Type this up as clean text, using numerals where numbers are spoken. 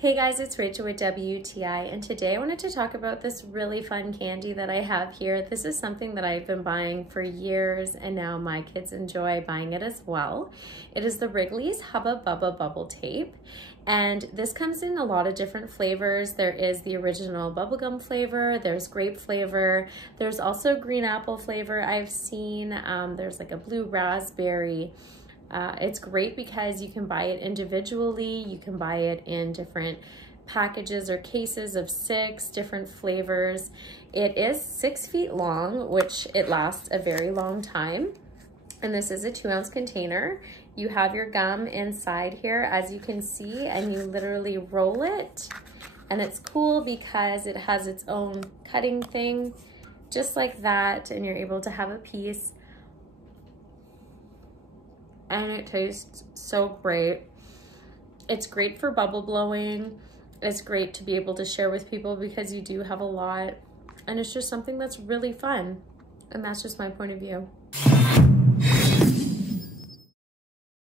Hey guys, it's Rachel with WTI, and today I wanted to talk about this really fun candy that I have here. This is something that I've been buying for years, and now my kids enjoy buying it as well. It is the Wrigley's Hubba Bubba Bubble Tape, and this comes in a lot of different flavors. There is the original bubblegum flavor, there's grape flavor, there's also green apple flavor I've seen, there's like a blue raspberry. It's great because you can buy it individually, you can buy it in different packages or cases of 6 different flavors. It is 6 feet long, which it lasts a very long time. And this is a 2-ounce container. You have your gum inside here, as you can see, and you literally roll it. And it's cool because it has its own cutting thing, just like that, and you're able to have a piece. And it tastes so great. It's great for bubble blowing. It's great to be able to share with people because you do have a lot. And it's just something that's really fun. And that's just my point of view.